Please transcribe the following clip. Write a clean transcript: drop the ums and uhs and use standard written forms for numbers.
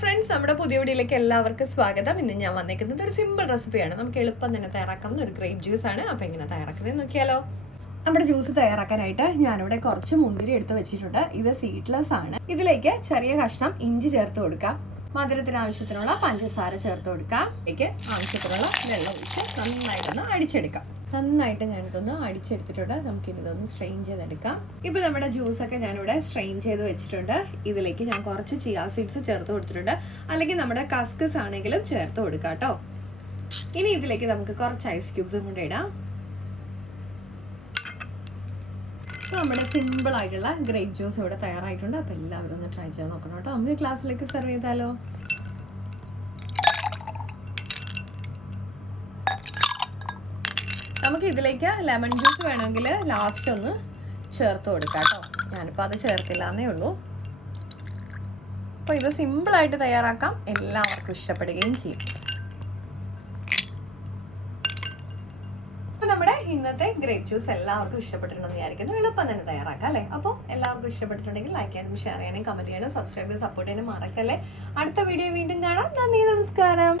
Friends, നമ്മുടെ പുതിയ വീഡിയോയിലേക്ക് എല്ലാവർക്കും സ്വാഗതം. ഇന്ന് ഞാൻ വന്നിരിക്കുന്നത് ഒരു സിമ്പിൾ റെസിപ്പിയാണ്. നമുക്ക് എളുപ്പം തന്നെ തയ്യാറാക്കാവുന്ന ഒരു ഗ്രേപ്പ് ജ്യൂസ് ആണ്. അപ്പോൾ എങ്ങനെ തയ്യാറാക്കുന്നത് നോക്കിയാലോ. നമ്മുടെ ജ്യൂസ് തയ്യാറാക്കാനായിട്ട് ഞാനിവിടെ കുറച്ച് മുന്തിരി എടുത്ത് വെച്ചിട്ടുണ്ട്. ഇത് സീഡ്ലെസ് ആണ്. ഇതിലേക്ക് ചെറിയ കഷ്ണം ഇഞ്ചി ചേർത്ത് കൊടുക്കാം. മധുരത്തിന് ആവശ്യത്തിനുള്ള പഞ്ചസാര ചേർത്ത് കൊടുക്കാം. ഇതിലേക്ക് ആവശ്യത്തിനുള്ള വെള്ളം ഒഴിച്ച് നന്നായിട്ടൊന്ന് അടിച്ചെടുക്കാം. നന്നായിട്ട് ഞാനിതൊന്ന് അടിച്ചെടുത്തിട്ടുണ്ട്. നമുക്കിതൊന്ന് സ്ട്രെയിൻ ചെയ്തെടുക്കാം. ഇപ്പോൾ നമ്മുടെ ജ്യൂസൊക്കെ ഞാനിവിടെ സ്ട്രെയിൻ ചെയ്ത് വെച്ചിട്ടുണ്ട്. ഇതിലേക്ക് ഞാൻ കുറച്ച് ചിയാ സീഡ്സ് ചേർത്ത് കൊടുത്തിട്ടുണ്ട്. അല്ലെങ്കിൽ നമ്മുടെ കസ്കസ് ആണെങ്കിലും ചേർത്ത് കൊടുക്കാം കേട്ടോ. ഇനി ഇതിലേക്ക് നമുക്ക് കുറച്ച് ഐസ് ക്യൂബ്സും കൂടെ ഇടാം. നമ്മുടെ സിമ്പിൾ ആയിട്ടുള്ള ഗ്രേപ്പ് ജ്യൂസ് ഇവിടെ തയ്യാറായിട്ടുണ്ട്. അപ്പോൾ എല്ലാവരും ഒന്ന് ട്രൈ ചെയ്ത് നോക്കണം കേട്ടോ. നമുക്ക് ഗ്ലാസ്സിലേക്ക് സെർവ് ചെയ്താലോ. നമുക്ക് ഇതിലേക്ക് ലെമൺ ജ്യൂസ് വേണമെങ്കിൽ ലാസ്റ്റ് ഒന്ന് ചേർത്ത് കൊടുക്കാം കേട്ടോ. ഞാനിപ്പോൾ അത് ചേർത്തില്ല എന്നേ ഉള്ളൂ. അപ്പോൾ ഇത് സിമ്പിളായിട്ട് തയ്യാറാക്കാം, എല്ലാവർക്കും ഇഷ്ടപ്പെടുകയും ചെയ്യും. അപ്പോൾ നമ്മുടെ ഇന്നത്തെ ഗ്രേപ്പ് ജ്യൂസ് എല്ലാവർക്കും ഇഷ്ടപ്പെട്ടിട്ടുണ്ടെന്ന് വിചാരിക്കുന്നു. എളുപ്പം തന്നെ തയ്യാറാക്കാം അല്ലേ. അപ്പോൾ എല്ലാവർക്കും ഇഷ്ടപ്പെട്ടിട്ടുണ്ടെങ്കിൽ ലൈക്ക് ചെയ്യാനും ഷെയർ ചെയ്യാനും കമൻറ്റ് ചെയ്യാനും സബ്സ്ക്രൈബ് ചെയ്ത് സപ്പോർട്ട് ചെയ്യാനും മറക്കല്ലേ. അടുത്ത വീഡിയോ വീണ്ടും കാണാം. നന്ദി, നമസ്കാരം.